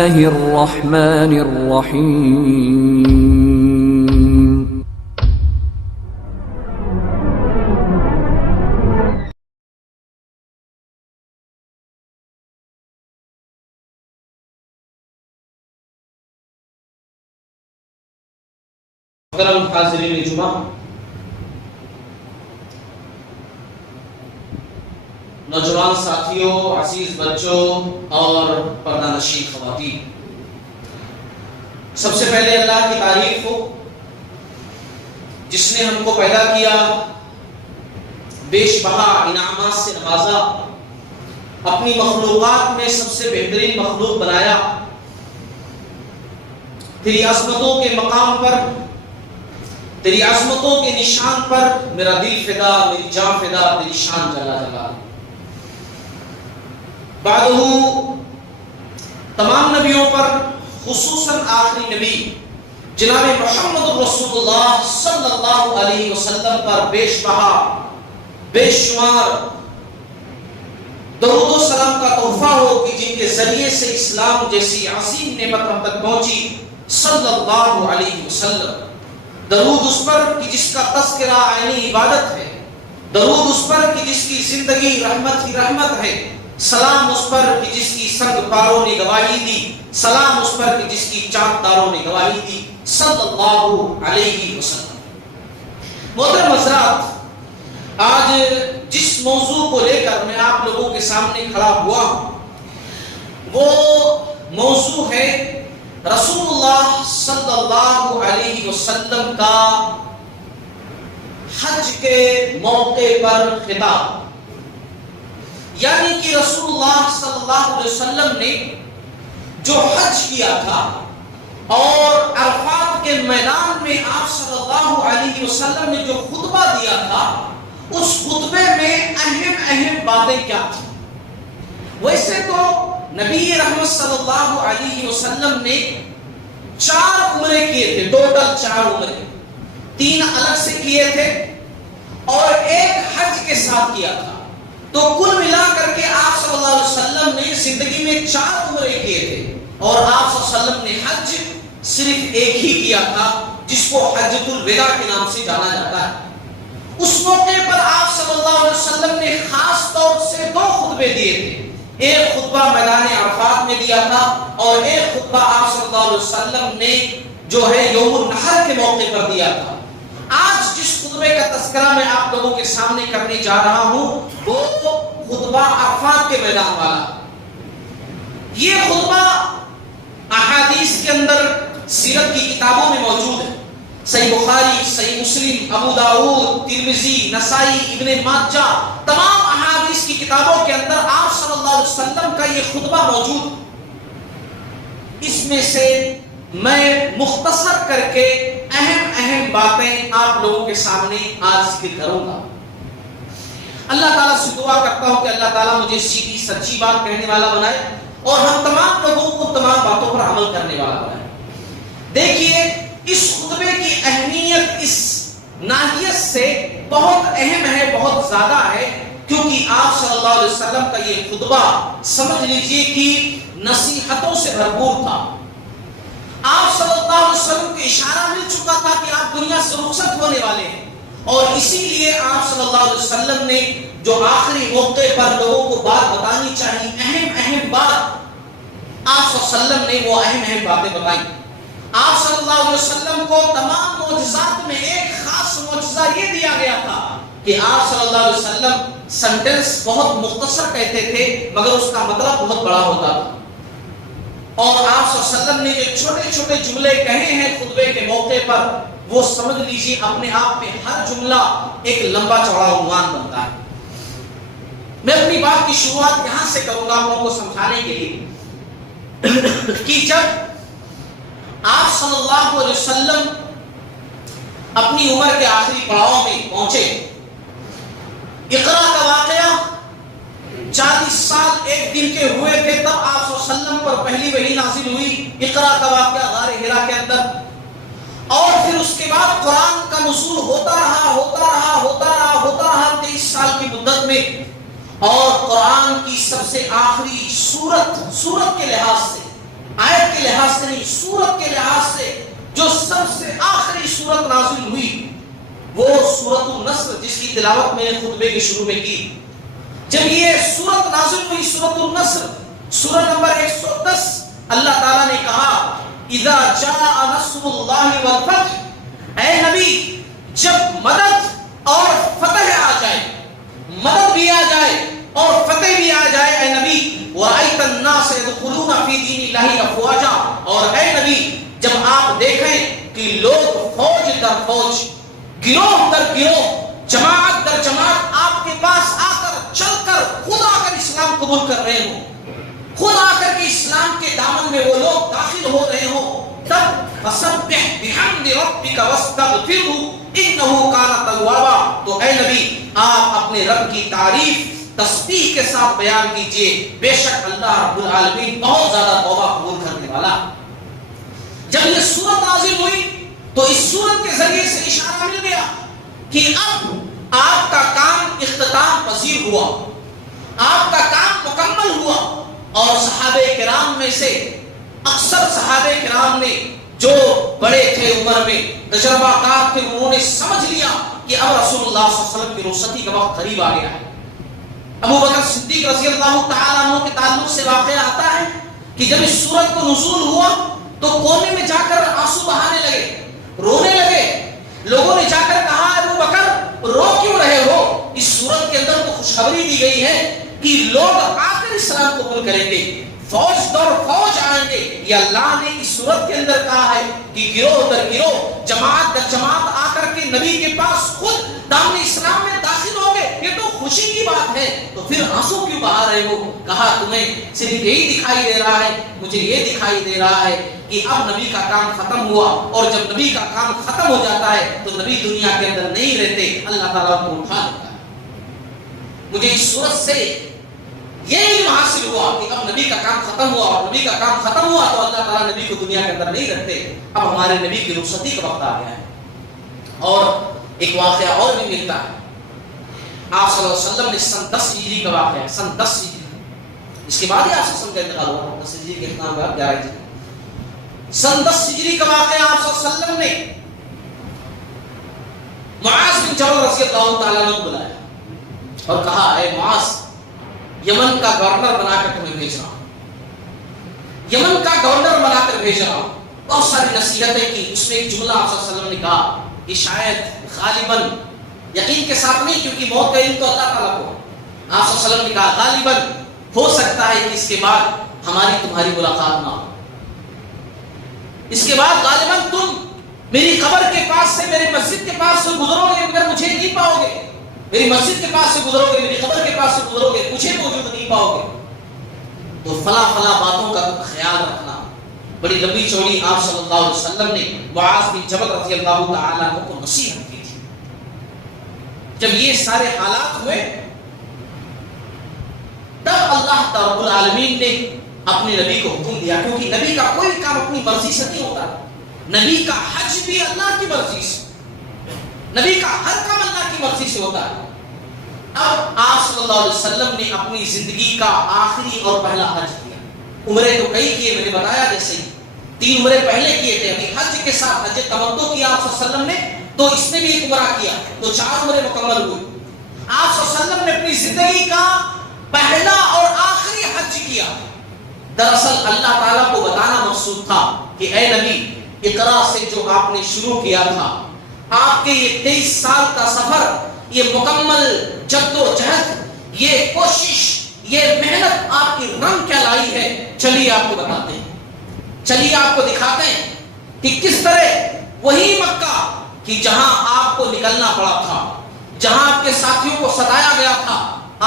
الرحمن الرحیم. محترم حاضرین جمعہ، نوجوان ساتھیوں، عزیز بچوں اور پردہ نشین خواتین، سب سے پہلے اللہ کی تعریف ہو جس نے ہم کو پیدا کیا، بیش بہا انعامات سے نوازا، اپنی مخلوقات میں سب سے بہترین مخلوق بنایا. تیری عظمتوں کے مقام پر، تیری عظمتوں کے نشان پر میرا دل فدا، میری جان فدا، تیری شان جلا جلا. بعدہ تمام نبیوں پر خصوصاً آخری نبی جناب محمد رسول اللہ صلی اللہ علیہ وسلم پر بیش بہا، بے شمار درود و سلام کا تحفہ ہو کہ جن کے ذریعے سے اسلام جیسی عظیم نعمت ہم تک پہنچی. صلی اللہ علیہ وسلم. درود اس پر کہ جس کا تذکرہ عینی عبادت ہے، درود اس پر کہ جس کی زندگی رحمت ہی رحمت ہے، سلام اس پر کہ جس کی سنگ پاروں نے گواہی دی، سلام اس پر کہ جس کی چاند تاروں نے گواہی دی. صلی اللہ علیہ وسلم. محترم حضرات، آج جس موضوع کو لے کر میں آپ لوگوں کے سامنے کھڑا ہوا ہوں وہ موضوع ہے رسول اللہ صلی اللہ علیہ وسلم کا حج کے موقع پر خطاب. یعنی کہ رسول اللہ صلی اللہ علیہ وسلم نے جو حج کیا تھا اور عرفات کے میدان میں آپ صلی اللہ علیہ وسلم نے جو خطبہ دیا تھا، اس خطبے میں اہم باتیں کیا تھیں. ویسے تو نبی رحمت صلی اللہ علیہ وسلم نے 4 عمرے کیے تھے، ٹوٹل 4 عمرے، 3 الگ سے کیے تھے اور 1 حج کے ساتھ کیا تھا. تو کل ملا کر کے آپ صلی اللہ علیہ وسلم نے زندگی میں 4 عمرے کیے تھے اور آپ صلی اللہ علیہ وسلم نے حج صرف 1 ہی کیا تھا جس کو حجۃ الوداع کے نام سے جانا جاتا ہے. اس موقع پر آپ صلی اللہ علیہ وسلم نے خاص طور سے 2 خطبے دیے تھے. ایک خطبہ میدان عرفات میں دیا تھا اور ایک خطبہ آپ صلی اللہ علیہ وسلم نے جو ہے یوم النحر کے موقع پر دیا تھا. آج جس خطبے کا تذکرہ میں آپ لوگوں کے سامنے کرنے جا رہا ہوں وہ خطبہ عرفات کے میدان والا. یہ خطبہ احادیث کے اندر سیرت کی کتابوں میں موجود ہے. صحیح بخاری، صحیح مسلم، ابو داؤد، ترمذی، نسائی، ابن ماجہ، تمام احادیث کی کتابوں کے اندر آپ صلی اللہ علیہ وسلم کا یہ خطبہ موجود. اس میں سے میں مختصر کر کے اہم باتیں آپ لوگوں کے سامنے آج ذکر کروں گا. اللہ تعالیٰ سے دعا کرتا ہوں کہ اللہ تعالیٰ مجھے سیدھی سچی بات کہنے والا بنائے اور ہم تمام لوگوں کو تمام باتوں پر عمل کرنے والا بنائے. دیکھیے، اس خطبے کی اہمیت اس ناحیت سے بہت اہم ہے، بہت زیادہ ہے، کیونکہ آپ صلی اللہ علیہ وسلم کا یہ خطبہ سمجھ لیجئے کہ نصیحتوں سے بھرپور تھا. آپ صلی اللہ علیہ وسلم کو اشارہ مل چکا تھا کہ آپ دنیا سے رخصت ہونے والے ہیں اور اسی لیے آپ صلی اللہ علیہ وسلم نے جو آخری موقع پر لوگوں کو بات بتانی چاہیے، اہم بات آپ صلی اللہ علیہ وسلم نے وہ اہم باتیں بتائیں. آپ صلی اللہ علیہ وسلم کو تمام معجزات میں ایک خاص معجزہ یہ دیا گیا تھا کہ آپ صلی اللہ علیہ وسلم سنٹنس بہت مختصر کہتے تھے مگر اس کا مطلب بہت بڑا ہوتا تھا. اور آپ صلی اللہ علیہ وسلم نے جو چھوٹے چھوٹے جملے کہے ہیں خطبے کے موقع پر، وہ سمجھ لیجیے اپنے آپ میں ہر جملہ ایک لمبا چوڑا عنوان بنتا ہے. میں اپنی بات کی شروعات یہاں سے کروں گا آپ لوگوں کو سمجھانے کے لیے کہ جب آپ صلی اللہ علیہ وسلم اپنی عمر کے آخری پڑاؤ میں پہنچے، اقرا کا واقعہ 40 سال 1 دن کے ہوئے تھے تب آپ صلی اللہ علیہ وسلم پر پہلی وحی نازل ہوئی. اقرا کا واقعہ غار حرا کے اندر، اور پھر اس کے بعد قرآن کا نزول ہوتا رہا 23 سال کی مدت میں. اور قرآن کی سب سے آخری سورت کے لحاظ سے، آیت سورت کے لحاظ سے جو سب سے آخری سورت نازل ہوئی وہ سورۃ النصر، جس کی تلاوت میں نے خطبے کے شروع میں کی. جب یہ سورت نازل ہوئی سورۃ النصر، سورہ نمبر 110، اللہ تعالیٰ نے کہا اذا جاء نصر اللہ والفتح، اے نبی جب مدد اور فتح آ جائے، مدد بھی آ جائے اور فتح بھی آ جائے اے نبی، وَرَأَيْتَ النَّاسَ يَدْخُلُونَ فِي دِينِ اللَّهِ أَفْوَاجًا، اور اے نبی جب آپ دیکھیں کہ لوگ فوج در فوج، گروہ در گروہ، جماعت در جماعت آپ کے پاس آ کر چل کر خود آ کر اسلام قبول کر رہے ہوں، خود آ کر کے اسلام کے دامن میں وہ لوگ داخل ہو رہے ہوں، تب فَسَبِّحْ بِحَمْدِ رَبِّكَ وَاسْتَغْفِرْهُ إِنَّهُ كَانَ تَوَّابًا، تو اے نبی آپ اپنے رب کی تعریف تسبیح کے ساتھ بیان کیجئے، بے شک اللہ رب العالمین بہت زیادہ توبہ قبول کرنے والا. جب یہ سورت نازل ہوئی تو اس سورت کے ذریعے سے اشارہ مل گیا کہ اب آپ کا کام اختتام پذیر ہوا، آپ کا کام مکمل ہوا. اور صحابہ کرام میں سے اکثر صحابہ کرام نے جو بڑے تھے عمر میں، تجربہ کار تھے، انہوں نے سمجھ لیا کہ اب رسول اللہ صلی اللہ علیہ وسلم کی رخصتی کا وقت قریب آ گیا ہے. ابو بکر صدیق رضی اللہ تعالیٰ عنہ کے تعلق سے واقعہ آتا ہے کہ جب اس سورت کو نزول ہوا تو کونے میں جا کر آنسو بہانے لگے، رونے لگے. لوگوں نے جا کر کہا ابو بکر رو کیوں رہے ہو؟ اس سورت کے اندر تو خوشخبری دی گئی ہے کہ لوگ آ کر اسلام قبول کریں گے، فوج در فوج آئیں گے. یہ اللہ نے اس سورت کے اندر کہا ہے کہ گروہ در گروہ، جماعت در جماعت آ کر کے نبی کے پاس خود دامن اسلام میں داخل ہو گئے. یہ تو خوشی کی بات ہے، تو پھر آنسو کیوں بہا رہے ہو؟ کہا تمہیں صرف یہی دکھائی دے رہا ہے، مجھے یہ دکھائی دے رہا ہے کہ اب نبی کا کام ختم ہوا، اور جب نبی کا کام ختم ہو جاتا ہے تو نبی دنیا کے اندر نہیں رہتے، اللہ تعالیٰ کو اٹھا لیتا ہے. مجھے اس صورت سے یہ علم حاصل ہوا کہ اب نبی کا کام ختم ہوا، اور نبی کا کام ختم ہوا تو اللہ تعالیٰ نبی کو دنیا کے اندر نہیں رکھتے، اب ہمارے نبی کی رخصتی کا وقت آ گیا ہے. اور ایک واقعہ اور بھی ملتا ہے، آپ صلی اللہ علیہ وسلم نے سن 10 ہجری کا واقعہ ہے، سن 10 ہجری، اس کے بعد ہی آپ صلی اللہ علیہ وسلم کا انتقال ہوا. 10 ہجری کے اختتام کے بعد 11 ہجری، سن 10 ہجری کا واقعہ آپ صلی اللہ علیہ وسلم نے معاذ بن جبل رضی اللہ تعالیٰ عنہ کو بلایا اور کہا اے معاذ، یمن کا گورنر بنا کر تمہیں بھیج رہا ہوں، یمن کا گورنر بنا کر بھیج رہا ہوں. بہت ساری نصیحتیں کی. اس میں ایک جملہ آپ صلی اللہ علیہ وسلم نے کہا کہ شاید غالباً، یقین کے ساتھ نہیں کیونکہ موت کا علم تو اللہ تعالیٰ کو، آپ صلی اللہ علیہ وسلم نے کہا غالباً ہو سکتا ہے کہ اس کے بعد ہماری تمہاری ملاقات نہ ہو، اس کے بعد غالباً تم میری قبر کے پاس سے، میری مسجد کے پاس سے گزرو گے مگر مجھے نہیں پاؤ گے، میری مسجد کے پاس سے گزرو گے، میری قبر کے پاس سے گزرو گے، مجھے موجود نہیں پاؤ گے. تو فلاں فلاں باتوں کا خیال رکھنا. بڑی لمبی چوڑی آپ صلی اللہ علیہ وسلم نے معاذ بن جبل رضی اللہ تعالیٰ عنہ کو نصیحت کی تھی. جب یہ سارے حالات ہوئے تب اللہ رب العالمین نے اپنے نبی کو حکم دیا، کیونکہ نبی کا کوئی کام اپنی مرضی سے نہیں ہوتا. نبی کا حج بھی اللہ کی مرضی سے، نبی کا ہر کام اللہ کی مرضی سے ہوتا ہے. اب آپ صلی اللہ علیہ وسلم نے اپنی زندگی کا آخری اور پہلا حج کیا. عمرے تو کئی کیے، میں نے بتایا جیسے ہی 3 عمرے پہلے کیے تھے. ابھی حج کے ساتھ حج تمتع کیا آپ صلی اللہ علیہ وسلم نے، تو اس میں بھی ایک عمرہ کیا، تو 4 عمرے مکمل ہوئے. آپ صلی اللہ علیہ وسلم نے اپنی زندگی کا پہلا اور آخری حج کیا. دراصل اللہ تعالیٰ کو بتانا مقصود تھا کہ اے نبی، اقرا سے جو آپ نے شروع کیا تھا، آپ کے یہ 23 سال کا سفر، یہ مکمل جد و جہد، یہ کوشش، یہ محنت آپ کی رنگ کیا لائی ہے. چلیے آپ کو بتاتے ہیں، چلیے آپ کو دکھاتے ہیں کہ کس طرح وہی مکہ کہ جہاں آپ کو نکلنا پڑا تھا، جہاں آپ کے ساتھیوں کو ستایا گیا تھا،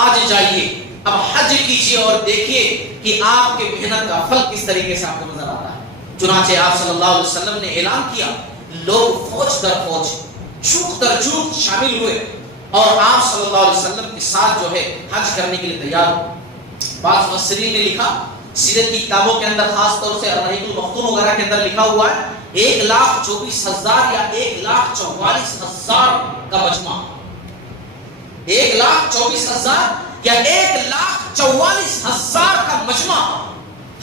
آج جائیے، اب حج کیجیے اور دیکھیے کہ آپ کے محنت کا پھل کس طریقے سے آپ کو نظر آتا ہے. چنانچہ آپ صلی اللہ علیہ وسلم نے اعلان کیا، لوگ فوج در فوج، جوک در جوک شامل ہوئے اور آپ صلی اللہ علیہ وسلم کے ساتھ جو ہے حج کرنے کے لیے تیار ہو. بعض مفسرین نے لکھا، سیرت کی کتابوں کے اندر خاص طور سے الرحیق المختوم وغیرہ کے اندر لکھا ہوا ہے 1,24,000 یا 1,44,000 کا مجمع، 1,24,000 یا 1,44,000 کا مجمع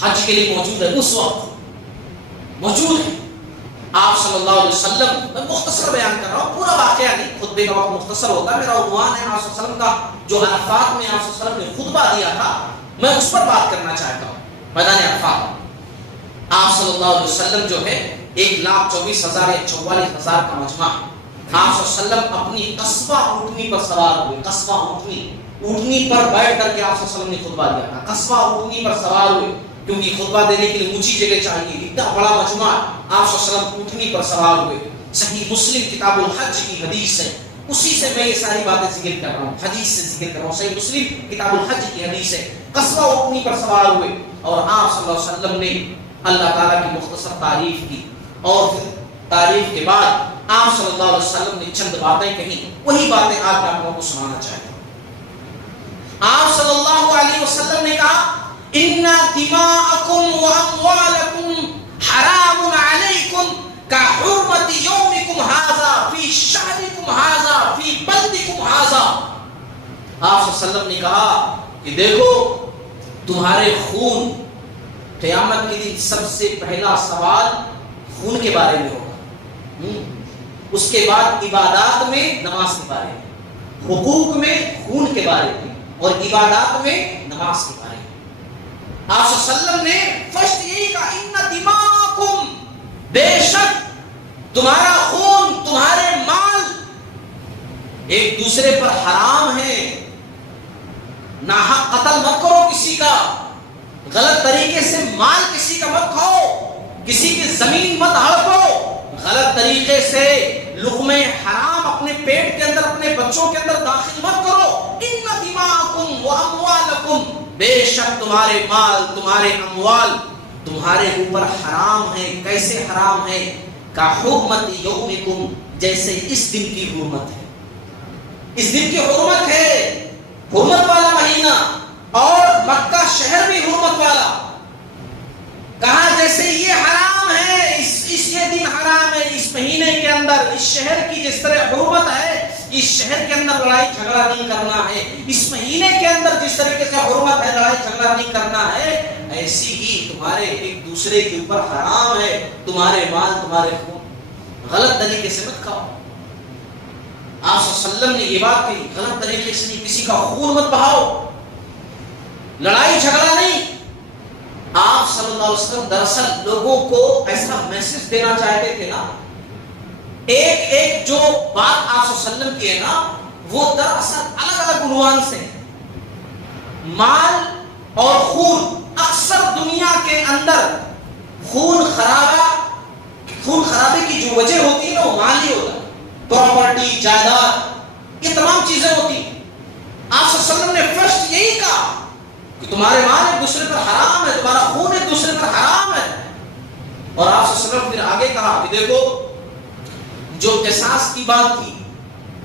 حج کے لیے موجود ہے اس وقت. موجود ہیں. آپ صلی اللہ علیہ وسلم، میں مختصر بیان کر رہا ہوں، پورا واقعہ نہیں، خطبے کا وقت مختصر ہوتا ہے. میرا عنوان ہے آپ صلی اللہ علیہ وسلم کا جو عرفات میں آپ صلی اللہ علیہ وسلم نے خطبہ دیا تھا، میں اس پر بات کرنا چاہتا ہوں. میدان عرفات آپ صلی اللہ علیہ وسلم جو ہے 1,24,000 یا 44,000 کا مجمع. آپ صلی اللہ علیہ وسلم اپنی قصبہ اونٹنی پر سوار ہوئے. قصبہ اونٹنی پر بیٹھ کر کے آپ صلی اللہ علیہ وسلم نے خطبہ دیا تھا. قصبہ اونٹنی پر سوار ہوئے کیونکہ خطبہ دینے کے لیے اونچی جگہ چاہیے. اتنا بڑا مجمع، آپ صلی اللہ علیہ وسلم اونٹنی پر سوار ہوئے. صحیح مسلم کتاب الحج کی حدیث ہے، اسی سے میں یہ ساری باتیں ذکر کر رہا ہوں، حدیث سے ذکر کر رہا ہوں. صحیح مسلم کتاب الحج کی حدیث ہے. قصبہ اونٹنی پر سوار ہوئے اور آپ صلی اللہ علیہ وسلم نے اللہ تعالیٰ کی مختصر تعریف کی، اور پھر تعریف کے بعد آپ صلی اللہ علیہ وسلم نے چند باتیں کہیں. وہی باتیں آج میں آپ لوگوں کو سنانا چاہتا ہوں. آپ صلی اللہ علیہ وسلم نے کہا ان دماءکم واموالکم حرام علیکم کحرمت یومکم ھذا فی شہرکم ھذا فی بلدکم ھذا. آپ صلی اللہ علیہ وسلم نے کہا کہ دیکھو تمہارے خون، قیامت کے دن سب سے پہلا سوال خون کے بارے میں ہوگا، اس کے بعد عبادات میں نماز کے بارے میں، حقوق میں خون کے بارے میں، اور عبادات میں نماز کے بارے میں. آپ صلی اللہ علیہ وسلم نے فرسٹ یہی کہا ان دماءکم، بے شک تمہارا خون، تمہارے مال ایک دوسرے پر حرام ہے. ناحق قتل مت کرو کسی کا، غلط طریقے سے مال کسی کا مت کھاؤ، کسی کی زمین مت ہڑپو، غلط طریقے سے لقمے حرام اپنے پیٹ کے اندر، اپنے بچوں کے اندر داخل مت کرو. ان دماءکم واموالکم، بے شک تمہارے مال، تمہارے اموال تمہارے اوپر حرام ہے. کیسے حرام ہے؟ کحرمت یومکم، جیسے اس دن کی حرمت ہے. اس دن کی حرمت ہے، حرمت والا مہینہ، اور مکہ شہر بھی حرمت والا. کہا جیسے یہ حرام ہے، اس یہ دن حرام ہے، اس مہینے کے اندر اس شہر کی جس طرح حرمت ہے، اس شہر کے اندر لڑائی جھگڑا نہیں کرنا ہے. اس مہینے کے اندر جس طریقے سے حرمت ہے، لڑائی جھگڑا نہیں کرنا ہے، ایسی ہی تمہارے ایک دوسرے کے اوپر حرام ہے. تمہارے مال، تمہارے خون غلط طریقے سے مت کھاؤ. آپ صلی اللہ علیہ وسلم نے یہ بات کہی، غلط طریقے سے نہیں، کسی کا خون مت بہاؤ، لڑائی جھگڑا نہیں. آپ صلی اللہ علیہ وسلم دراصل لوگوں کو ایسا میسج دینا چاہتے تھے نا. ایک جو بات آپ صلی اللہ علیہ وسلم کی ہے نا، وہ دراصل الگ الگ عنوان سے. مال اور خون، اکثر دنیا کے اندر خون خرابے کی جو وجہ ہوتی ہے نا، وہ مال ہی ہوتا ہے. پراپرٹی، جائیداد، یہ تمام چیزیں ہوتی. آپ صلی اللہ علیہ وسلم نے فرسٹ یہی کہا کہ تمہارے مال ایک دوسرے پر حرام ہے، تمہارا خون ایک دوسرے پر حرام ہے. اور آپ صلی اللہ علیہ وسلم پھر آگے کہا کہ دیکھو جو قصاص کی بات تھی،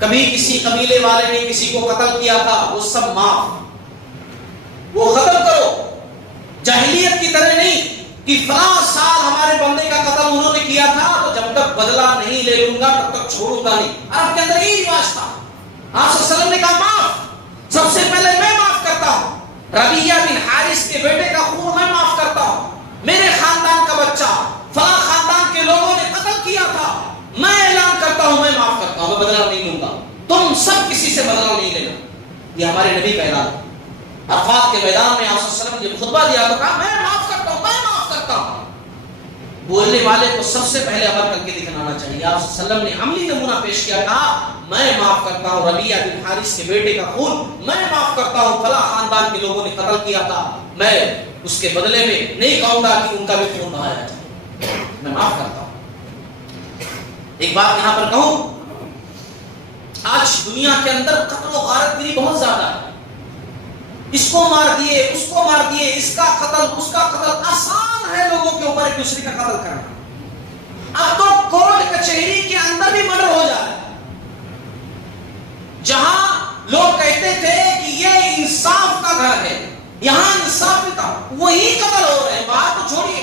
کبھی کسی قبیلے والے نے کسی کو قتل کیا تھا، وہ سب معاف، وہ ختم کرو. جاہلیت کی طرح نہیں کہ فلاں سال ہمارے بندے کا قتل انہوں نے کیا تھا، تو جب تک بدلہ نہیں لے لوں گا تب تک چھوڑوں گا نہیں. عرب کے اندر یہی رواج تھا. آپ صلی اللہ علیہ وسلم نے کہا معاف، سب سے پہلے میں معاف کرتا ہوں. ربیہ بن حارث کے بیٹے کا خون میں معاف کرتا ہوں. میرے خاندان کا بچہ فلاں خاندان کے لوگوں نے قتل کیا تھا، میں اعلان کرتا ہوں میں معاف کرتا ہوں، میں بدلہ نہیں لوں گا. تم سب کسی سے بدلہ نہیں لینا. یہ ہمارے نبی کا اعلان. عرفات کے میدان میں آپ صلی اللہ علیہ وسلم نے جب خطبہ دیا تو کہا میں معاف کرتا ہوں، میں معاف کرتا ہوں. بولنے والے کو سب سے پہلے عمل کر کے دکھانا چاہیے. آپ صلی اللہ علیہ وسلم نے عملی نمونہ پیش کیا، کہا میں معاف کرتا ہوں ربیہ بن حارث کے بیٹے کا خون، میں معاف کرتا ہوں فلاں خاندان کے لوگوں نے قتل کیا تھا، میں اس کے بدلے میں نہیں کہوں گا کہ ان کا بھی خون بہایا جائے، میں معاف کرتا ہوں. ایک بات یہاں پر کہوں، آج دنیا کے اندر قتل و غارت گری بہت زیادہ ہے. اس کو مار دیے، اس کو مار دیے، اس کا قتل، اس کا قتل. آسان ہے لوگوں کے اوپر ایک دوسرے کا قتل کرنا. اب تو کورٹ کچہری کے اندر بھی مرڈر ہو جا رہا ہے. جہاں لوگ کہتے تھے کہ یہ انصاف کا گھر ہے، یہاں انصاف نہیں تھا، وہی قتل ہو رہے ہیں. بات تو چھوڑیے،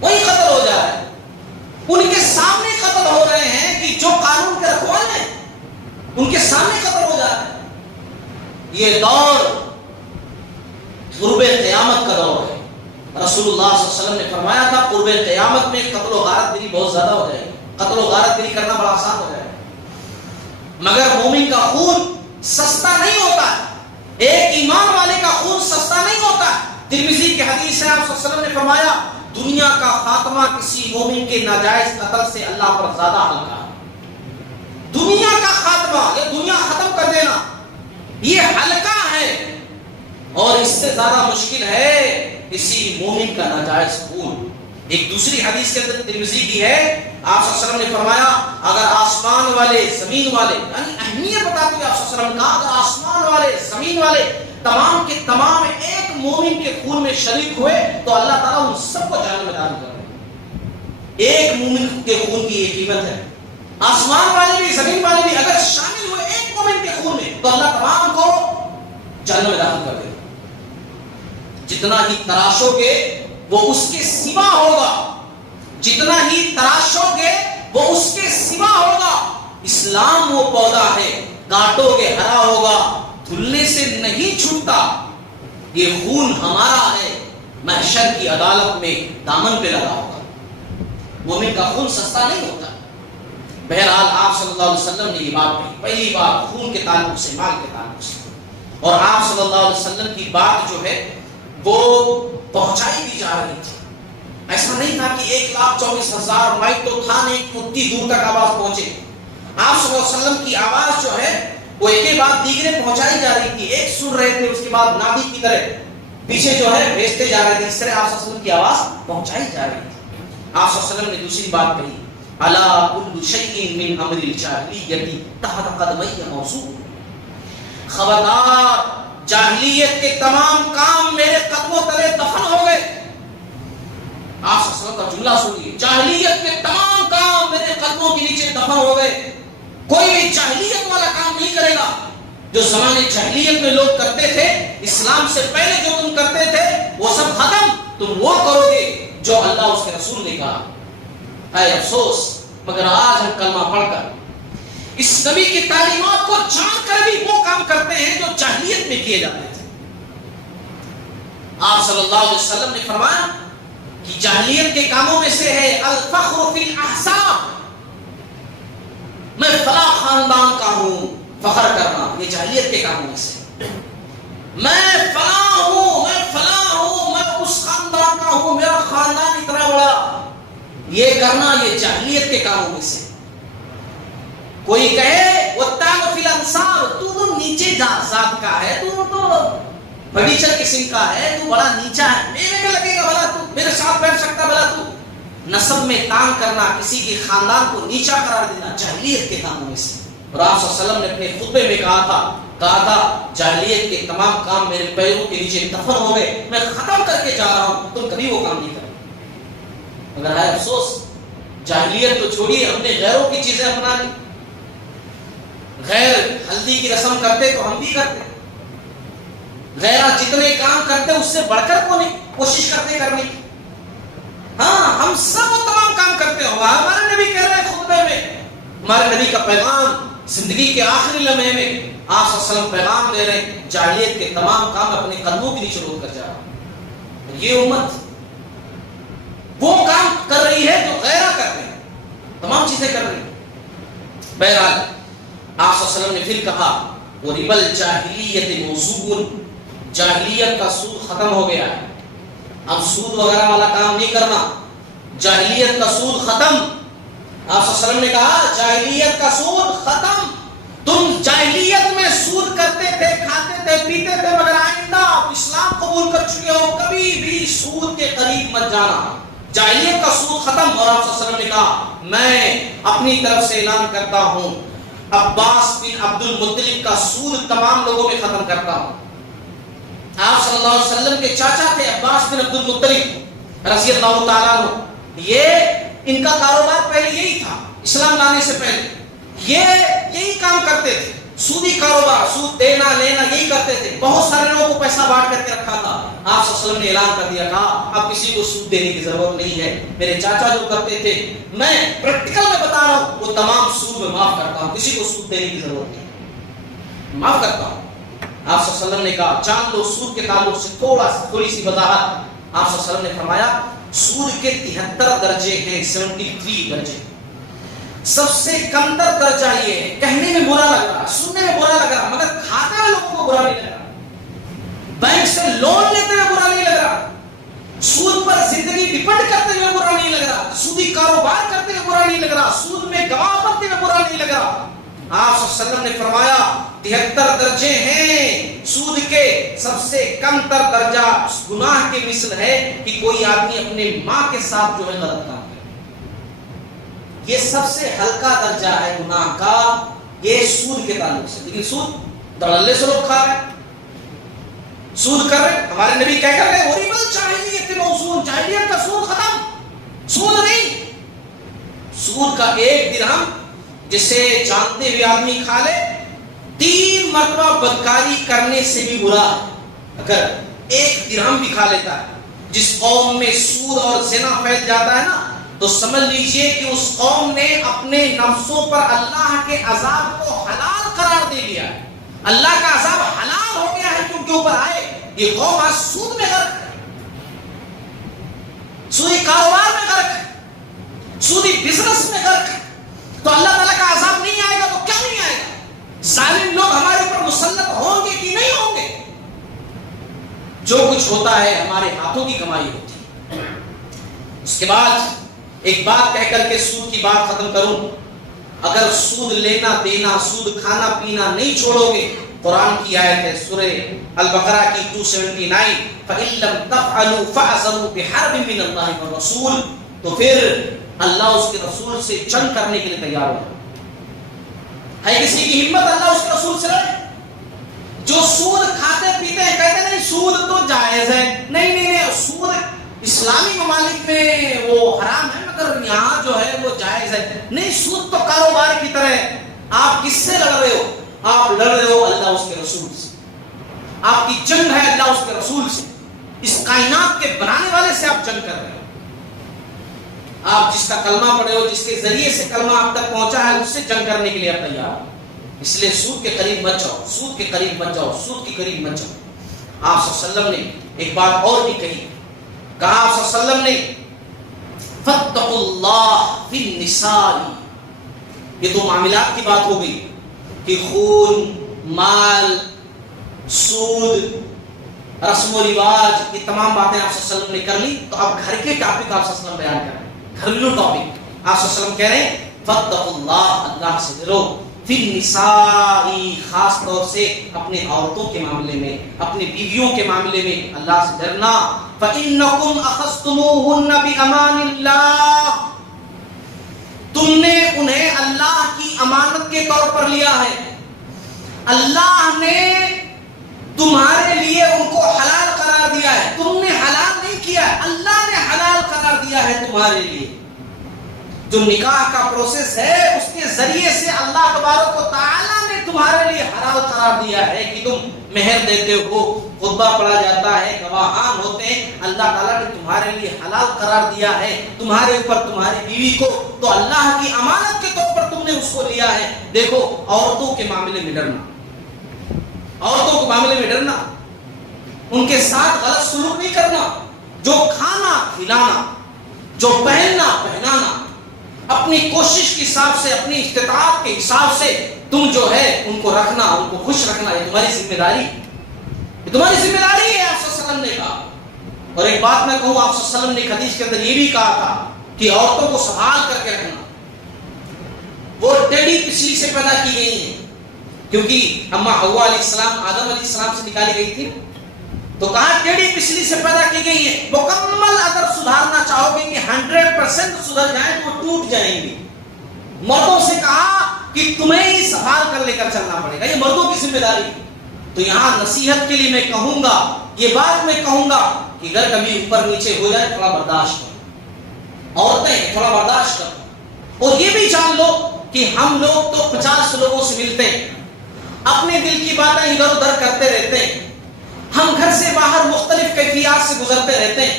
وہی قتل ہو جا رہا ہے. ان کے سامنے قتل ہو رہے ہیں کہ جو قانون کے رکھوانے ہیں، ان کے سامنے قتل ہو جا رہا ہے. یہ دور غرب قیامت کا دور ہے. رسول اللہ صلی اللہ علیہ وسلم نے فرمایا تھا قرب قیامت میں قتل و غارت گری بہت زیادہ ہو جائے گی، قتل و غارت گری کرنا بڑا آسان ہو جائے گا، مگر مومن کا خون سستا نہیں ہوتا ہے، ایک ایمان والے کا خون سستا نہیں ہوتا ہے۔ ترمذی کی حدیث ہے، آپ صلی اللہ علیہ وسلم نے فرمایا دنیا کا خاتمہ کسی مومن کے ناجائز قتل سے اللہ پر زیادہ ہلکا ہے۔ دنیا کا خاتمہ، یہ دنیا ختم کر دینا، یہ ہلکا ہے، اور اس سے زیادہ مشکل ہے کسی مومن کا ناجائز خون۔ ایک دوسری حدیث کے اندر ترمذی کی ہے، آپ صلی اللہ علیہ وسلم نے فرمایا اگر آسمان والے زمین والے، یعنی اہمیت بتاتے ہوئے آپ صلی اللہ علیہ وسلم نے کہا اگر آسمان والے زمین والے تمام کے تمام ایک مومن کے خون میں شریک ہوئے تو اللہ تعالیٰ ان سب کو جہنم میں داخل کر دے۔ ایک مومن کے خون کی یہ قیمت ہے، آسمان والے بھی زمین والے بھی اگر شامل ہوئے ایک مومن کے خون میں تو اللہ تمام کو جہنم میں داخل کر دے۔ جتنا ہی تراشو گے وہ اس کے سوا ہوگا، جتنا ہی تراشو گے وہ اس کے سوا ہوگا۔ اسلام وہ پودا ہے، کاٹو گے ہرا ہوگا، دھلنے سے نہیں چھوٹتا۔ یہ خون ہمارا ہے، محشر کی عدالت میں دامن پہ لگا ہوگا۔ مومن کا خون سستا نہیں ہوتا۔ بہرحال آپ صلی اللہ علیہ وسلم نے یہ بات کہی، پہلی بات خون کے تعلق سے، مال کے تعلق سے، اور آپ صلی اللہ علیہ وسلم کی بات جو ہے وہ پہنچائی بھی جا رہی تھی۔ ایسا نہیں تھا کہ 1,24,000 مائل تو تھا نہیں کہ اتنی دور تک آواز پہنچے۔ آپ صلی اللہ علیہ وسلم کی آواز جو ہے وہ ایک کے بعد دیگرے پہنچائی جا رہی تھی، ایک سن رہے تھے اس کے بعد نادی کی طرح پیچھے جو ہے بھیجتے جا رہے تھے، اس طرح آپ صلی اللہ علیہ وسلم کی آواز پہنچائی جا رہی تھی۔ آپ صلی اللہ علیہ وسلم نے دوسری بات کہی، الا کل شیء من امر الجاہلیۃ تحت قدمی موضوع، خبردار جاہلیت کے تمام کام میرے قدموں تلے دفن ہو گئے۔ آپ صلی اللہ علیہ وسلم کا جملہ سنیے، جاہلیت کے تمام کام میرے قدموں کے نیچے دفن ہو گئے۔ کوئی بھی جاہلیت والا کام نہیں کرے گا جو زمانے جاہلیت میں لوگ کرتے تھے، اسلام سے پہلے جو تم کرتے تھے وہ سب ختم، تم وہ کرو گے جو اللہ اس کے رسول نے کہا۔ اے افسوس، مگر آج ہم کلمہ پڑھ کر اس نبی کی تعلیمات کو جان کر بھی وہ کام کرتے ہیں جو جاہلیت میں کیے جاتے تھے۔ آپ صلی اللہ علیہ وسلم نے فرمایا کہ جاہلیت کے کاموں میں سے ہے الفخر فی الاحساب، میں فلاں خاندان کا ہوں، فخر کرنا، یہ جاہلیت کے کاموں میں سے۔ میں فلاں ہوں، میں فلاں ہوں، میں اس خاندان کا ہوں، میرا خاندان اتنا بڑا، یہ کرنا یہ جاہلیت کے کاموں میں سے۔ کوئی کہے وَالتَّعْمُ فِي الْأَنْصَابِ، تو نیچے ذات کا ہے، تو بڑیچر قسم کا ہے، تو بڑا نیچا ہے، میرے میں لگے گا بھلا، تو میرے ساتھ بیٹھ سکتا بھلا، تو نسب میں تان کرنا، کسی کے خاندان کو نیچا قرار دینا جاہلیت کے کاموں میں سے۔ اور آپ صلی اللہ علیہ وسلم نے اپنے خطبے میں کہا تھا جاہلیت کے تمام کام میرے پیروں کے نیچے دفن ہو گئے، میں ختم کر کے جا رہا ہوں، تم کبھی وہ کام نہیں کرو۔ مگر ہے افسوس، جاہلیت تو چھوڑیے، ہم نے غیروں کی چیزیں اپنا لی۔ غیر ہلدی کی رسم کرتے تو ہم بھی کرتے، غیرہ جتنے کام کرتے اس سے بڑھ کر کوشش کرتے کرنے کی۔ ہاں، ہم سب وہ تمام کام کرتے ہوں، ہمارے نبی کہہ رہے ہیں خطبے میں، ہمارے نبی کا پیغام زندگی کے آخری لمحے میں آپ صلی اللہ علیہ وسلم پیغام دے رہے ہیں، جاہلیت کے تمام کام اپنے قدموں کے نیچے روک کر جا رہا۔ یہ امت وہ کام کر رہی ہے جو غیرہ کر رہے ہیں، تمام چیزیں کر رہی ہیں۔ بہرحال آپ صلی اللہ علیہ وسلم نے پھر کہا وَرِبَ الْجَاهِلِيَّةِ مَوْضُوعٌ، جاہلیت کا سود ختم ہو گیا ہے، اب سود وغیرہ والا کام نہیں کرنا، جاہلیت کا سود ختم۔ آپ صلی اللہ علیہ وسلم نے کہا جاہلیت کا سود ختم، تم جاہلیت میں سود کرتے تھے، کھاتے تھے، پیتے تھے، مگر آئندہ آپ اسلام قبول کر چکے ہو، کبھی بھی سود کے قریب مت جانا، جاہلیت کا سود ختم۔ اور آپ صلی اللہ علیہ وسلم نے کہا میں اپنی طرف سے اعلان کرتا ہوں عباس بن عبد المطلب کا سود تمام لوگوں میں ختم کرتا ہوں۔ آپ صلی اللہ علیہ وسلم کے چاچا تھے عباس بن عبد المطلب رضی اللہ تعالیٰ عنہ، یہ ان کا کاروبار پہلے یہی تھا، اسلام لانے سے پہلے یہ یہی کام کرتے تھے، سودی کاروبار، سود دینا لینا یہی کرتے تھے، بہت سارے لوگوں کو پیسہ بانٹ کر کے رکھا تھا۔ آپ صلی اللہ علیہ وسلم نے اعلان کر دیا، کہا اب کسی کو سود دینے کی ضرورت نہیں ہے، میرے چاچا جو کرتے تھے میں پریکٹیکل میں بتا رہا ہوں، وہ تمام سود میں معاف کرتا ہوں، کسی کو سود دینے کی ضرورت نہیں، معاف کرتا ہوں۔ آپ صلی اللہ علیہ وسلم نے کہا جان لو سود کے تعلق سے تھوڑی سی وضاحت آپ صلی اللہ علیہ وسلم نے فرمایا سود کے 73 درجے ہیں، 73 درجے. سب سے کم تر درجہ یہ ہے، کہنے میں برا لگ رہا، سننے میں برا لگ رہا، مگر کھاتے ہوئے لوگوں کو برا نہیں لگ رہا، بینک سے لون لیتے ہوئے برا نہیں لگ رہا، سود پر زندگی ڈپینڈ کرتے ہوئے برا نہیں لگ رہا، سودی کاروبار کرتے ہوئے برا نہیں لگ رہا، سود میں گواہ بنتے ہوئے برا نہیں لگ رہا. آپ صلی اللہ علیہ وسلم نے فرمایا 73 درجے ہیں. سود کے سب سے کم تر درجہ گناہ کے مثل ہے کہ کوئی آدمی اپنے ماں کے ساتھ جو ہے غلط کام کرے. یہ سب سے ہلکا درجہ ہے گناہ کا، یہ سود کے تعلق سے. لیکن سود دڑلے سے لوگ کھا رہے ہیں، سود کر رہے. ہمارے نبی کہہ کر گئے اوریبل جاہلیت موصول، جاہلیت کا سود ختم. سود نہیں، سود کا 1 درہم جسے جانتے ہوئے آدمی کھا لے 3 مرتبہ بدکاری کرنے سے بھی برا ہے. اگر 1 درہم بھی کھا لیتا ہے، جس قوم میں سود اور زنا پھیل جاتا ہے نا، تو سمجھ لیجئے کہ اس قوم نے اپنے نفسوں پر اللہ کے عذاب کو حلال قرار دے لیا ہے. اللہ کا عذاب حلال ہو گیا ہے کہ ان کے اوپر آئے. یہ قوم آج سود میں غرق ہے، سودی کاروبار میں غرق ہے، سودی بزنس میں غرق ہے. تو اللہ تعالیٰ کا عذاب نہیں آئے گا تو کیا نہیں آئے گا؟ ظالم لوگ ہمارے اوپر مسلط ہوں گے کہ نہیں ہوں گے؟ جو کچھ ہوتا ہے ہمارے ہاتھوں کی کمائی ہوتی ہے. اس کے بعد ایک بات کہہ کر کے سود کی بات ختم کروں. اگر سود لینا دینا، سود کھانا پینا نہیں چھوڑو گے، قرآن کی آیت ہے سورہ البقرہ کی 279 فَإِن لَّمْ تَفْعَلُوا فَاعْذَرُوا بِحَرْبٍ مِّنَ اللَّهِ وَالرَّسُولِ. تو پھر اللہ اس کے رسول سے جنگ کرنے کے لیے تیار ہو. ہے کسی کی ہمت اللہ اس کے رسول سے لڑے؟ جو سود کھاتے پیتے ہیں کہتے ہیں نہیں سود تو جائز ہے، نہیں نہیں نہیں، سود اسلامی ممالک میں وہ حرام ہے مگر یہاں جو ہے وہ جائز ہے. نہیں، سود تو کاروبار کی طرح ہے. آپ کس سے لڑ رہے ہو؟ آپ لڑ رہے ہو اللہ اس کے رسول سے. آپ کی جنگ ہے اللہ اس کے رسول سے، اس کائنات کے بنانے والے سے آپ جنگ کر رہے ہو. آپ جس کا کلمہ پڑھے ہو، جس کے ذریعے سے کلمہ آپ تک پہنچا ہے، اس سے جنگ کرنے کے لیے آپ تیار ہو. اس لیے سود کے قریب مت جاؤ، سود کے قریب مت جاؤ، سود کے قریب مت جاؤ. آپ صلی اللہ علیہ وسلم نے ایک بات اور بھی کہی. کہا آپ صلی اللہ علیہ وسلم نے فاتقوا اللہ فی النساء. یہ تو معاملات کی بات ہو گئی کہ خون، مال، سود، رسم و رواج، یہ تمام باتیں آپ صلی اللہ علیہ وسلم نے کر لی. تو اب گھر کے ٹاپک آپ صلی اللہ علیہ وسلم بیان کر رہے ہیں، گھریلو ٹاپک. آپ صلی اللہ علیہ وسلم کہہ رہے ہیں فاتقوا اللہ، اللہ سے ڈرو، فی النساء، خاص طور سے اپنے عورتوں کے معاملے میں، اپنے بیویوں کے معاملے میں اللہ سے ڈرنا. فَإِنَّكُمْ أَخَذْتُمُوهُنَّ بِأَمَانِ اللَّهِ، تم نے انہیں اللہ کی امانت کے طور پر لیا ہے. اللہ نے تمہارے لیے ان کو حلال قرار دیا ہے، تم نے حلال نہیں کیا ہے، اللہ نے حلال قرار دیا ہے تمہارے لیے. جو نکاح کا پروسیس ہے اس کے ذریعے سے اللہ تبارک و تعالیٰ نے تمہارے لیے حلال قرار دیا ہے کہ تم مہر دیتے ہو، خطبہ پڑھا جاتا ہے، گواہان ہوتے ہیں. اللہ تعالیٰ نے تمہارے لیے حلال قرار دیا ہے تمہارے اوپر تمہاری بیوی کو. تو اللہ کی امانت کے طور پر تم نے اس کو لیا ہے. دیکھو، عورتوں کے معاملے میں ڈرنا، عورتوں کے معاملے میں ڈرنا، ان کے ساتھ غلط سلوک نہیں کرنا. جو کھانا کھلانا، جو پہننا پہنانا، اپنی کوشش کے حساب سے، اپنی استطاعت کے حساب سے تم جو ہے ان کو رکھنا، ان کو خوش رکھنا، یہ تمہاری ذمہ داری، یہ تمہاری ذمہ داری ہے. آپ صلی اللہ علیہ وسلم نے کہا. اور ایک بات میں کہوں، آپ صلی اللہ علیہ وسلم نے حدیث کے اندر یہ بھی کہا تھا کہ عورتوں کو سنبھال کر کے رکھنا. وہ ٹیڑھی پچھلی سے پیدا کی گئی ہیں، کیونکہ اما حوا علیہ السلام آدم علیہ السلام سے نکالی گئی تھی. تو کہا ٹیڑھی پچھلی سے پیدا کی گئی ہے. مکمل اگر سدھارنا چاہو گے کہ 100% سدھر جائیں تو وہ ٹوٹ جائیں گی. مردوں سے کہا کہ تمہیں ہی سنبھال کر لے کر چلنا پڑے گا، یہ مردوں کی ذمہ داری. تو یہاں نصیحت کے لیے میں کہوں گا، یہ بات میں کہوں گا کہ اگر کبھی اوپر نیچے ہو جائے تھوڑا برداشت کرو، عورتیں تھوڑا برداشت کرو. اور یہ بھی جان لو کہ ہم لوگ تو 50 لوگوں سے ملتے ہیں، اپنے دل کی باتیں ادھر ادھر کرتے رہتے ہیں. ہم گھر سے باہر مختلف کیفیات سے گزرتے رہتے ہیں،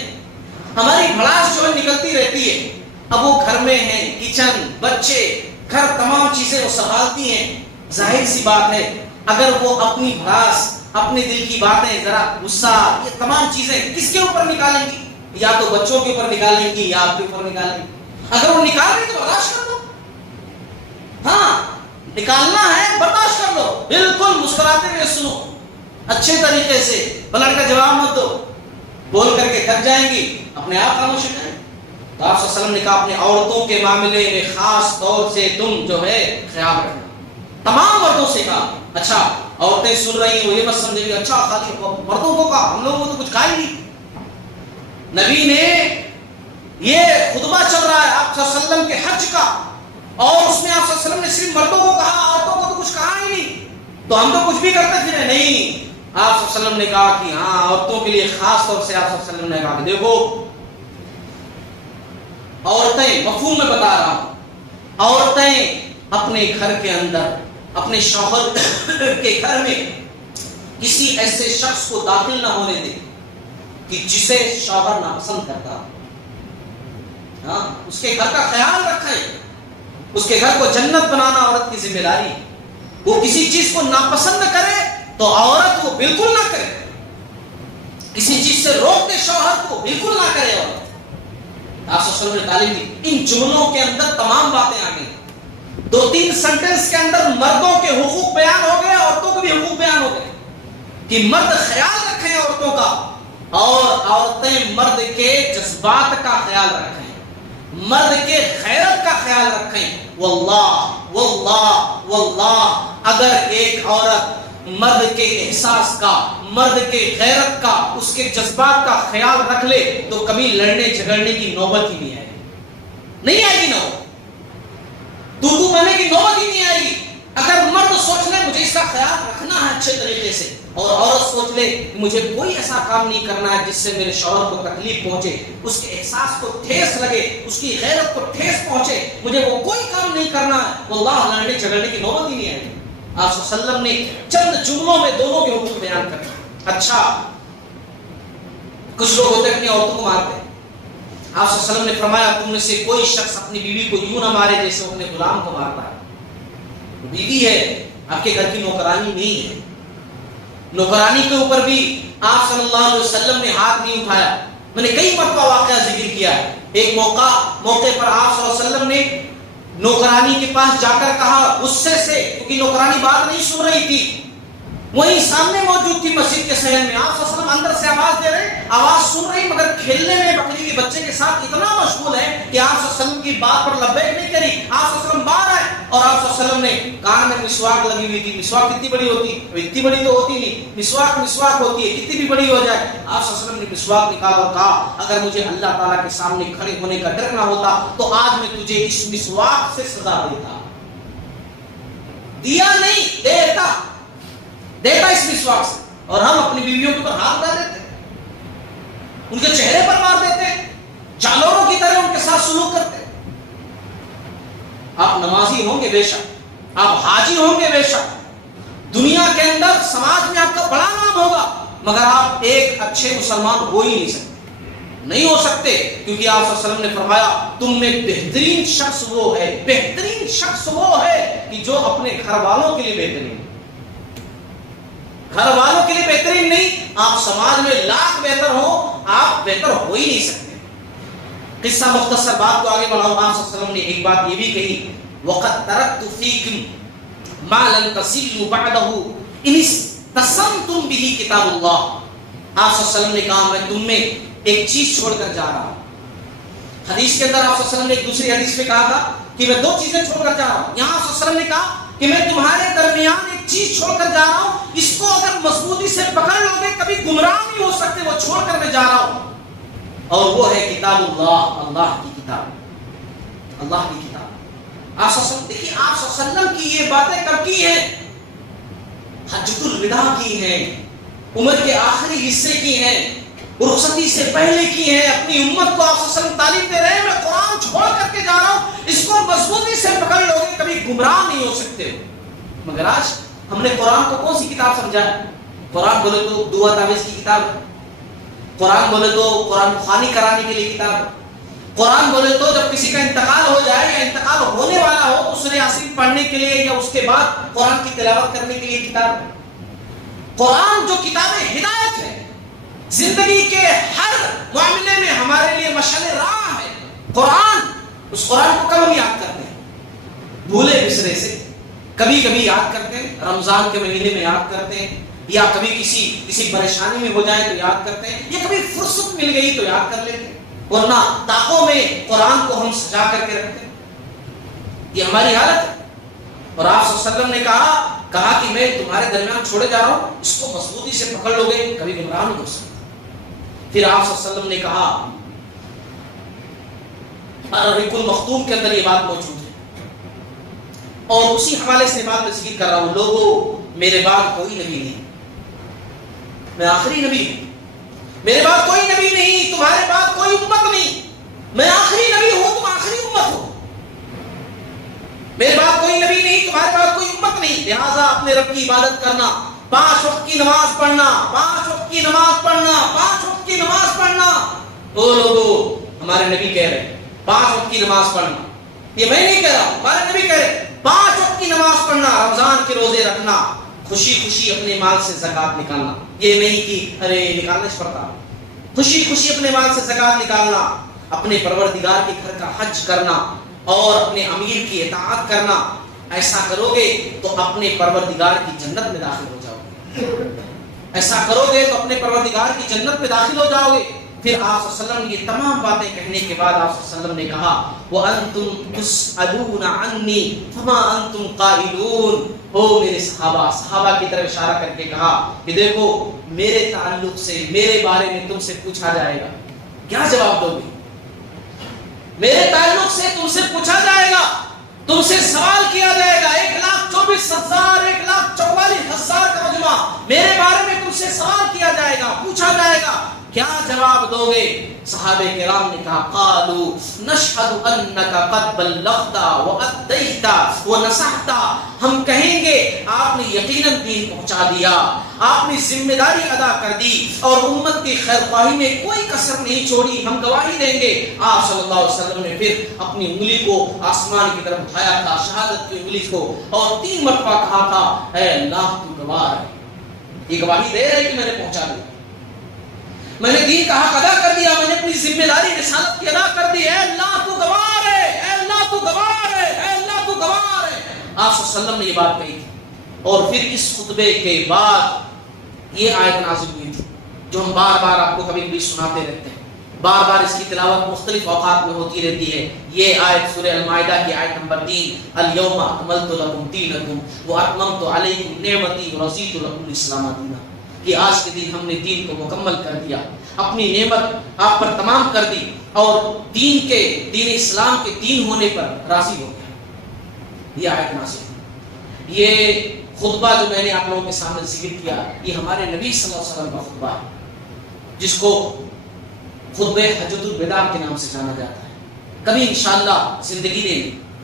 ہماری بھڑاس جو ہے نکلتی رہتی ہے. اب وہ گھر میں ہیں، کچن، بچے، گھر، تمام چیزیں وہ سنبھالتی ہیں. ظاہر سی بات ہے اگر وہ اپنی بھڑاس اپنے دل کی باتیں، ذرا غصہ، یہ تمام چیزیں کس کے اوپر نکالیں گی؟ یا تو بچوں کے اوپر نکالیں گی یا آپ کے اوپر نکالیں گی۔ اگر وہ نکال رہے تو برداشت کر دو، ہاں نکالنا ہے برداشت کر لو، بالکل مسکراتے ہوئے سنو، اچھے طریقے سے، پلٹ کا جواب مت دو، بول کر کے تھک جائیں گی، اپنے آپ خاموش ہو جائیں۔ تو آپ صلی اللہ علیہ وسلم نے کہا اپنے عورتوں کے معاملے میں خاص طور سے تم جو ہے خیال رکھنا، تمام مردوں سے کہا۔ اچھا عورتیں سن رہی ہیں وہ یہ مت سمجھے گی اچھا خالی مردوں کو کہا، ہم لوگوں کو تو کچھ کہا ہی نہیں۔ نبی نے یہ خطبہ چل رہا ہے آپ صلی اللہ علیہ وسلم کے حج کا، اور اس میں آپ صلی اللہ علیہ وسلم نے صرف مردوں کو کہا، عورتوں کو تو کچھ کہا ہی نہیں، تو ہم تو کچھ بھی کرتے پھرے نہیں۔ آپ صلی اللہ علیہ وسلم نے کہا کہ ہاں عورتوں کے لیے خاص طور سے آپ صلی اللہ علیہ وسلم نے کہا کہ دیکھو عورتیں، مفہوم میں بتا رہا ہوں، عورتیں اپنے گھر کے اندر اپنے شوہر کے گھر میں کسی ایسے شخص کو داخل نہ ہونے دے کہ جسے شوہر ناپسند کرتا، ہاں اس کے گھر کا خیال رکھیں، اس کے گھر کو جنت بنانا عورت کی ذمہ داری۔ وہ کسی چیز کو ناپسند کرے تو عورت وہ بالکل نہ کرے، کسی چیز سے روک دے شوہر کو بالکل نہ کرے عورت۔ آپ صلی اللہ علیہ وسلم نے تعلیم دی، ان جملوں کے اندر تمام باتیں آ گئی، 2-3 سینٹنس کے اندر مردوں کے حقوق بیان ہو گئے، عورتوں کے بھی حقوق بیان ہو گئے کہ مرد خیال رکھیں عورتوں کا، اور عورتیں مرد کے جذبات کا خیال رکھیں، مرد کے غیرت کا خیال رکھیں۔ واللہ واللہ واللہ اگر ایک عورت مرد کے احساس کا، مرد کے غیرت کا، اس کے جذبات کا خیال رکھ لے تو کبھی لڑنے جھگڑنے کی نوبت ہی نہیں آئے گی، نہیں آئے گی نوبت، تو بننے کی نوبت ہی نہیں آئے گی۔ اگر مرد سوچ لے مجھے اس کا خیال رکھنا ہے اچھے طریقے سے، اور عورت سوچ لے کہ مجھے کوئی ایسا کام نہیں کرنا ہے جس سے میرے شوہر کو تکلیف پہنچے، اس کے احساس کو ٹھیس لگے، اس کی غیرت کو ٹھیس پہنچے، مجھے وہ کوئی کام نہیں کرنا ہے، واللہ لڑنے جھگڑنے کی نوبت ہی نہیں آئے گی۔ آپ صلی اللہ علیہ وسلم نے چند جملوں میں دونوں کے حقوق بیان کر۔ اچھا کچھ لوگ ہوتے ہیں اپنی عورتوں کو مارتے ہیں، آپ صلی اللہ علیہ وسلم نے فرمایا تم میں سے کوئی شخص اپنی بیوی کو یوں نہ مارے جیسے وہ اپنے غلام کو مارتا ہے۔ بیوی ہے، آپ کے گھر کی نوکرانی نہیں ہے، نوکرانی کے اوپر بھی آپ صلی اللہ علیہ وسلم نے ہاتھ نہیں اٹھایا۔ میں نے کئی مرتبہ واقعہ ذکر کیا ہے، ایک موقع پر آپ صلی اللہ علیہ وسلم نے نوکرانی کے پاس جا کر کہا غصے سے، کیونکہ نوکرانی بات نہیں سن رہی تھی، وہیں سامنے موجود تھی مسجد کے صحن میں، آپ صلی اللہ علیہ وسلم اندر سے آواز دے رہے، آواز سن رہی مگر کھیلنے میں بکری کے بچے کے ساتھ اتنا مشغول ہے کہ آپ صلی اللہ علیہ وسلم کی بات پر لبیک نہیں کری۔ آپ صلی اللہ علیہ وسلم باہر آئے اور آپ صلی اللہ علیہ وسلم نے کان میں مسواک لگی ہوئی تھی، مسواک کتنی بڑی ہوتی، اتنی بڑی تو ہوتی نہیں، مسواک ہوتی ہے کتنی بھی بڑی ہو جائے، آپ صلی اللہ علیہ وسلم نے مسواک نکالا اور کہا اگر مجھے اللہ تعالیٰ کے سامنے کھڑے ہونے کا ڈر نہ ہوتا تو آج میں تجھے اس مسواک سے سزا دیتا، دیا نہیں دیتا اس مسواک سے۔ اور ہم اپنی بیویوں کے اوپر ہاتھ ڈال دیتے، ان کے چہرے پر مار دیتے، جانوروں کی طرح ان کے ساتھ سلوک کرتے۔ آپ نمازی ہوں گے بے شک، آپ حاجی ہوں گے بے شک، دنیا کے اندر سماج میں آپ کا بڑا نام ہوگا، مگر آپ ایک اچھے مسلمان ہو ہی نہیں سکتے، نہیں ہو سکتے، کیونکہ آپ صلی اللہ علیہ وسلم نے فرمایا تم میں بہترین شخص وہ ہے کہ جو اپنے گھر والوں کے لیے بہترین، گھر والوں کے لیے بہترین نہیں، آپ سماج میں لاکھ بہتر ہو، آپ بہتر ہو ہی نہیں سکتے۔ قصہ مختصر بات کو آگے بڑھاؤ، آپ صلی اللہ علیہ وسلم نے ایک بات یہ بھی کہی وَقَدْ تَرَكْتُ فِيكُمْ مَا لَن تَصِلُّوا بَعْدَهُ إِنِ اسْتَصَمْتُمْ بِهِ كِتَابُ اللَّهِ۔ آپ صلی اللہ علیہ وسلم نے کہا میں تم میں ایک چیز چھوڑ کر جا رہا ہوں۔ حدیث کے اندر آپ صلی اللہ علیہ وسلم نے ایک دوسری حدیث میں کہا تھا کہ میں 2 چیزیں چھوڑ کر جا رہا ہوں، یہاں آپ صلی اللہ علیہ وسلم نے کہا کہ میں تمہارے درمیان ایک چیز چھوڑ کر جا رہا ہوں، اس کو اگر مضبوطی سے پکڑ لو گے کبھی گمراہ نہیں ہو سکتے، وہ چھوڑ کر میں جا رہا ہوں، اور وہ ہے کتاب اللہ، اللہ کی کتاب، اللہ کی کتاب۔ آپ صلی اللہ علیہ وسلم دیکھیے، آپ صلی اللہ علیہ وسلم کی یہ باتیں کب کی ہیں؟ حجۃ الوداع کی ہیں، عمر کے آخری حصے کی ہیں، رخصتی سے پہلے کی ہیں، اپنی امت کو آپ صلی اللہ علیہ وسلم تعلیم دے رہے ہیں میں قرآن چھوڑ کر کے جا رہا ہوں، اس کو مضبوطی سے پکڑ لو گے کبھی گمراہ نہیں ہو سکتے۔ مگر آج ہم نے قرآن کو کون سی کتاب سمجھا ہے؟ قرآن بولے تو دعا تعویذ کی کتاب ہے، قرآن بولے تو قرآن خوانی کرانے کے لیے کتاب ہے، قرآن بولے تو جب کسی کا انتقال ہو جائے یا انتقال ہونے والا ہو تو سورہ یاسین پڑھنے کے لیے یا اس کے بعد قرآن کی تلاوت کرنے کے لیے کتاب ہے۔ قرآن جو کتاب ہدایت ہے، زندگی کے ہر معاملے میں ہمارے لیے مشعل راہ ہے قرآن، اس قرآن کو کب ہم یاد کرتے ہیں؟ بھولے بسرے سے کبھی کبھی یاد کرتے ہیں، رمضان کے مہینے میں یاد کرتے ہیں، یا کبھی کسی پریشانی میں ہو جائے تو یاد کرتے ہیں، یا کبھی فرصت مل گئی تو یاد کر لیتے ہیں، ورنہ طاقوں میں قرآن کو ہم سجا کر کے رکھتے ہیں۔ یہ ہماری حالت ہے۔ اور آپ صلی اللہ علیہ وسلم نے کہا کہ میں تمہارے درمیان چھوڑے جا رہا ہوں، اس کو مضبوطی سے پکڑ لو گے کبھی گمراہ نہیں ہو سکتے۔ پھر آپ صلی اللہ علیہ وسلم نے کہا، الرحیق المختوم کے اندر یہ بات موجود ہے، اور اسی حوالے سے بات میں ذکر کر رہا ہوں، لوگوں میرے بعد کوئی نبی نہیں، میں آخری نبی ہوں، میرے بعد کوئی نبی نہیں، تمہارے بعد کوئی امت نہیں، میں آخری نبی ہوں، تم آخری امت ہو، میرے بعد کوئی نبی نہیں، تمہارے بعد کوئی امت نہیں، لہٰذا اپنے رب کی عبادت کرنا، 5 وقت کی نماز پڑھنا، 5 وقت کی نماز پڑھنا، 5 وقت کی نماز پڑھنا۔ وہ لوگوں ہمارے نبی کہہ رہے ہیں 5 وقت کی نماز پڑھنا، یہ میں نہیں کہہ رہا ہوں، ہمارے نبی کہہ رہے 5 وقت کی نماز پڑھنا، رمضان کے روزے رکھنا، خوشی خوشی اپنے مال سے زکات نکالنا، یہ نہیں کہ ارے نکالنا سے پڑتا، خوشی خوشی اپنے مال سے زکات نکالنا، اپنے پروردگار کے گھر کا حج کرنا اور اپنے امیر کی اطاعت کرنا۔ ایسا کرو گے تو اپنے پروردگار کی جنت میں داخل ہو جاؤ گے، ایسا کرو گے تو اپنے پروردگار کی جنت میں داخل ہو جاؤ گے۔ پھر آپ صلی اللہ علیہ وسلم یہ تمام باتیں کہنے کے بعد آپ صلی اللہ علیہ وسلم نے کہا وَأَنْتُمْ تُسْأَلُونَ عَنِّي فَمَا أَنْتُمْ قَائِلُونَ، او میرے صحابہ کی طرف اشارہ کر کے کہا کہ دیکھو میرے تعلق سے، میرے بارے میں تم سے پوچھا جائے گا، کیا جواب دو گے؟ میرے تعلق سے تم سے پوچھا جائے گا، تم سے سوال کیا جائے گا، 1,24,000 1,44,000 کا مجمع، میرے بارے میں تم سے سوال کیا جائے گا، پوچھا جائے گا، کیا جواب دو گے؟ صحابہ کرام نے کہا قالوا نشهد انك قد بلغت واديت ونصحت، ہم کہیں گے آپ نے یقیناً دین پہنچا دیا، آپ نے ذمہ داری ادا کر دی اور امت کی خیر خواہی میں کوئی کسر نہیں چھوڑی، ہم گواہی دیں گے۔ آپ صلی اللہ علیہ وسلم نے پھر اپنی انگلی کو آسمان کی طرف اٹھایا تھا، شہادت کی انگلی کو، اور 3 مرتبہ کہا تھا اے اللہ تو گواہ ہے، یہ گواہی دے رہے کہ میں نے پہنچا دیا، میں نے دین کا حق ادا کر دیا، میں نے اپنی ذمہ داری رسالت کی ادا کر دی، اے اللہ تو گواہ ہے، اے اللہ تو گواہ ہے، اے اللہ تو گواہ ہے۔ آپ صلی اللہ علیہ وسلم نے یہ بات کہی تھی، اور پھر اس خطبے کے بعد یہ آیت نازل ہوئی تھی جو ہم بار بار آپ کو کبھی کبھی سناتے رہتے ہیں، بار بار اس کی تلاوت مختلف اوقات میں ہوتی رہتی ہے۔ یہ آیت سورہ المائدہ کی آیت نمبر 3، الیوم اکملت لکم دینکم واتممت علیکم نعمتی ورضیت لکم الاسلام دینا، کہ آج کے دن ہم نے دین کو مکمل کر دیا، اپنی نعمت آپ پر تمام کر دی، اور دین اسلام کے دین ہونے پر راضی ہو گیا۔ یہ آیت نازل ہوئی۔ یہ خطبہ جو میں نے آپ لوگوں کے سامنے ذکر کیا، یہ ہمارے نبی صلی اللہ علیہ وسلم کا خطبہ ہے، جس کو خطبہ حجۃ الوداع کے نام سے جانا جاتا ہے۔ کبھی انشاءاللہ زندگی نے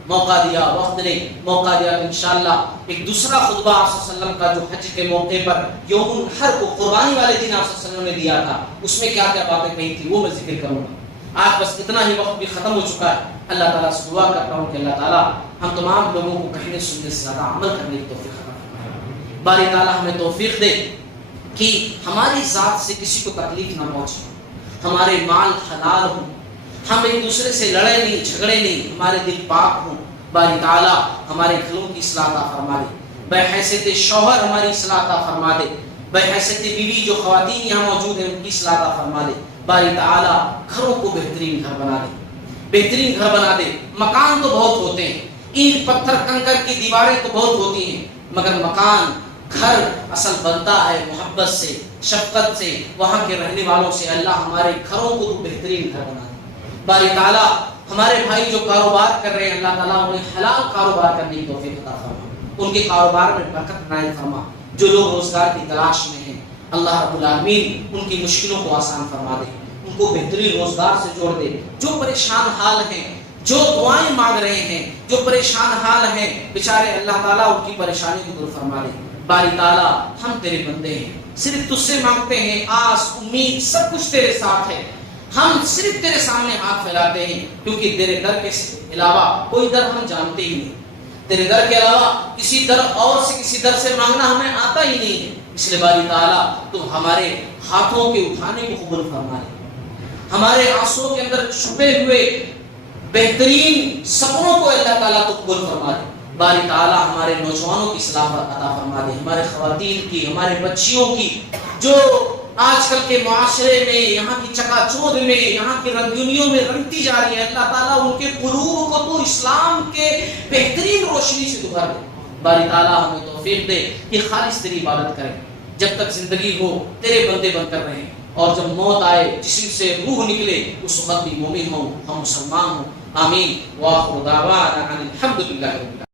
موقع دیا، وقت نے موقع دیا کہ انشاءاللہ ایک دوسرا خطبہ آپ صلی اللہ علیہ وسلم کا جو حج کے موقع پر یوم النحر کو قربانی والے دن آپ صلی اللہ علیہ وسلم نے دیا تھا، اس میں کیا کیا باتیں کہی تھی وہ میں ذکر کروں گا۔ آج بس اتنا ہی، وقت بھی ختم ہو چکا ہے۔ اللہ تعالیٰ سے دعا کرتا ہوں کہ اللہ تعالیٰ ہم تمام لوگوں کو کہنے سننے سے زیادہ عمل کرنے کی توفیق عطا فرمائے۔ باری تعالیٰ ہمیں توفیق دے کہ ہماری ذات سے کسی کو تکلیف نہ پہنچے، ہمارے مال حلال ہوں، ہم ایک دوسرے سے لڑے نہیں، جھگڑے نہیں، ہمارے دل پاک ہوں۔ باری تعالیٰ ہمارے گھروں کی اصلاح عطا فرما دے، بحیثیت شوہر ہماری اصلاح عطا فرما دے، بحیثیت بیوی جو خواتین یہاں موجود ہیں ان کی اصلاح عطا فرما دے۔ باری تعالیٰ گھروں کو بہترین گھر بنا دے، بہترین گھر بنا دے۔ مکان تو بہت ہوتے ہیں، اینٹ پتھر کنکر کی دیواریں تو بہت ہوتی ہیں، مگر مکان گھر اصل بنتا ہے محبت سے، شفقت سے، وہاں کے رہنے والوں سے۔ اللہ ہمارے گھروں کو تو بہترین گھر بنا دے۔ باری تعالیٰ ہمارے بھائی جو کاروبار کر رہے ہیں، اللہ تعالیٰ انہیں حلال کاروبار کرنے کی توفیق عطا فرما، ان کے کاروبار میں برکت عنایت فرما۔ جو لوگ روزگار کی تلاش میں ہیں، اللہ رب العالمین ان کی مشکلوں کو آسان فرما دے، ان کو بہترین روزگار سے جوڑ دے۔ جو پریشان حال ہیں، جو دعائیں مانگ رہے ہیں، جو پریشان حال ہیں بیچارے، اللہ تعالیٰ ان کی پریشانی کو دور فرما دے۔ باری تعالیٰ ہم تیرے بندے ہیں، صرف تجھ سے مانگتے ہیں، آس امید سب کچھ تیرے ساتھ ہے، ہم صرف تیرے سامنے ہاتھ پھیلاتے ہیں، کیونکہ تیرے در کے علاوہ کوئی در ہم جانتے ہی نہیں، تیرے در کے علاوہ کسی در اور سے کسی در سے مانگنا ہمیں آتا ہی نہیں ہے۔ اس لیے باری تعالیٰ تو ہمارے ہاتھوں کے اٹھانے کو قبول فرما لے، ہمارے آنسوں کے اندر چھپے ہوئے بہترین سپنوں کو اللہ تعالیٰ تو قبول فرما دے۔ باری تعالیٰ ہمارے نوجوانوں کی اصلاح عطا فرما دے، ہمارے خواتین کی، ہمارے بچیوں کی، جو آج کل کے معاشرے میں یہاں کی چکا چوندھ میں، یہاں کی رنگینیوں میں رنگتی جا رہی ہے، اللہ تعالیٰ ان کے قلوب کو تو اسلام کے بہترین روشنی سے دبھر دے۔ باری تعالیٰ ہمیں توفیق دے کہ خالص تیری عبادت کریں، جب تک زندگی ہو تیرے بندے بن کر رہیں، اور جب موت آئے جسم سے روح نکلے اس وقت بھی مومن ہوں، ہم مسلمان ہوں۔ آمین۔ وآخر دعوانا ان الحمد للہ رب العالمین۔